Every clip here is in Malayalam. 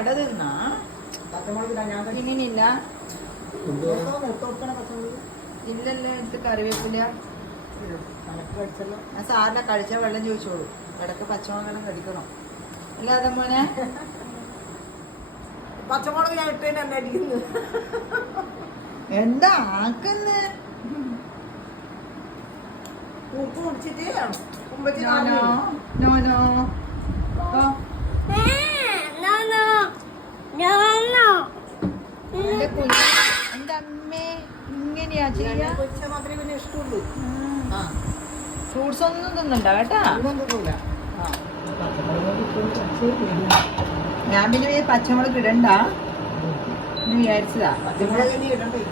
അട തിന്നാ ഇങ്ങനെയില്ല. ഇല്ലല്ലോ ഇത് കറിവേപ്പില്ല. ഞാൻ സാറിനെ കഴിച്ച വെള്ളം ചോദിച്ചോളൂ. ഇടക്ക് പച്ചമുളകെല്ലാം കടിക്കണം. അല്ലാതെ മോനെ പച്ചമുളക് ഞാൻ ഇട്ടേനെ അടിക്കുന്നു. എന്താ ആക്കുന്ന്? ഉപ്പ് കുടിച്ചിട്ട് എന്റെ അമ്മേ ഇങ്ങനെയാ ചെയ്യാ? മാത്രമേ പിന്നെ ഇഷ്ടമുള്ളൂ. ഫ്രൂട്ട്സ് ഒന്നും തിന്നണ്ട കേട്ടാ. ഞാൻ പിന്നെ പച്ചമുളക് ഇടണ്ട എന്ന് വിചാരിച്ചതാ. പച്ചമുളക് ഇടണ്ടേ?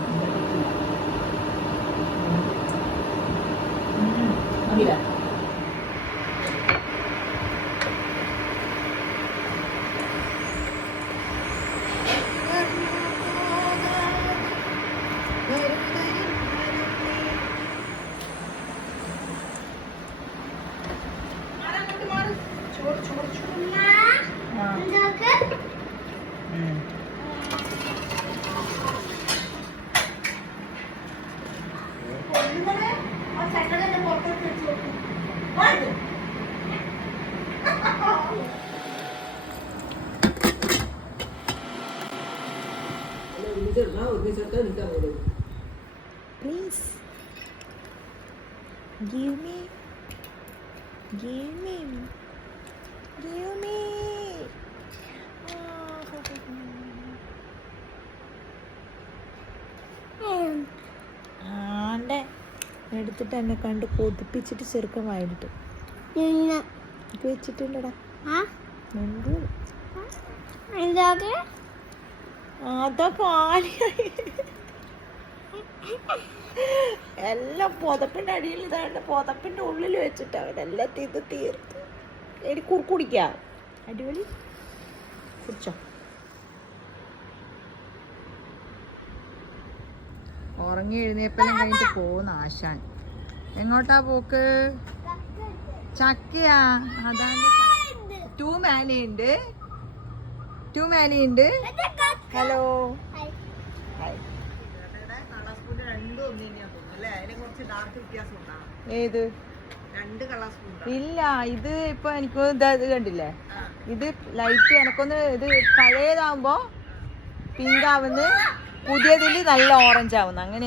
Please give me. ആണ്ടെ എടുത്തിട്ട് എന്നെ കണ്ട് കൊതിപ്പിച്ചിട്ട് ചെറുക്കമായിട്ട് വെച്ചിട്ടുണ്ടടാ. അതൊക്കെ ആലിയായി എല്ലാം പുതപ്പിന്റെ അടിയിൽ ഇതാണ്ട് പുതപ്പിന്റെ ഉള്ളിൽ വെച്ചിട്ട് അവിടെ എല്ലാം ഇത് തീർത്ത് എനിക്ക് കുടിക്കാം. അടിപൊളി കുടിച്ചോ. ഉറങ്ങി എഴുന്നേപ്പെല്ലാം കഴിഞ്ഞിട്ട് പോകുന്ന ആശാൻ. എങ്ങോട്ടാ പോക്ക്? ചക്കയാ? അതാണ്ട് ടൂ മാനിയുണ്ട്. ഹലോ ഏത്? ഇല്ല, ഇത് ഇപ്പൊ എനിക്ക് ഇത് കണ്ടില്ലേ, ഇത് ലൈറ്റ് എനക്കൊന്ന് ഇത് പഴയതാവുമ്പോ പിങ്ക് ആവുന്നു, പുതിയതില് നല്ല ഓറഞ്ച് ആവുന്നു. അങ്ങനെ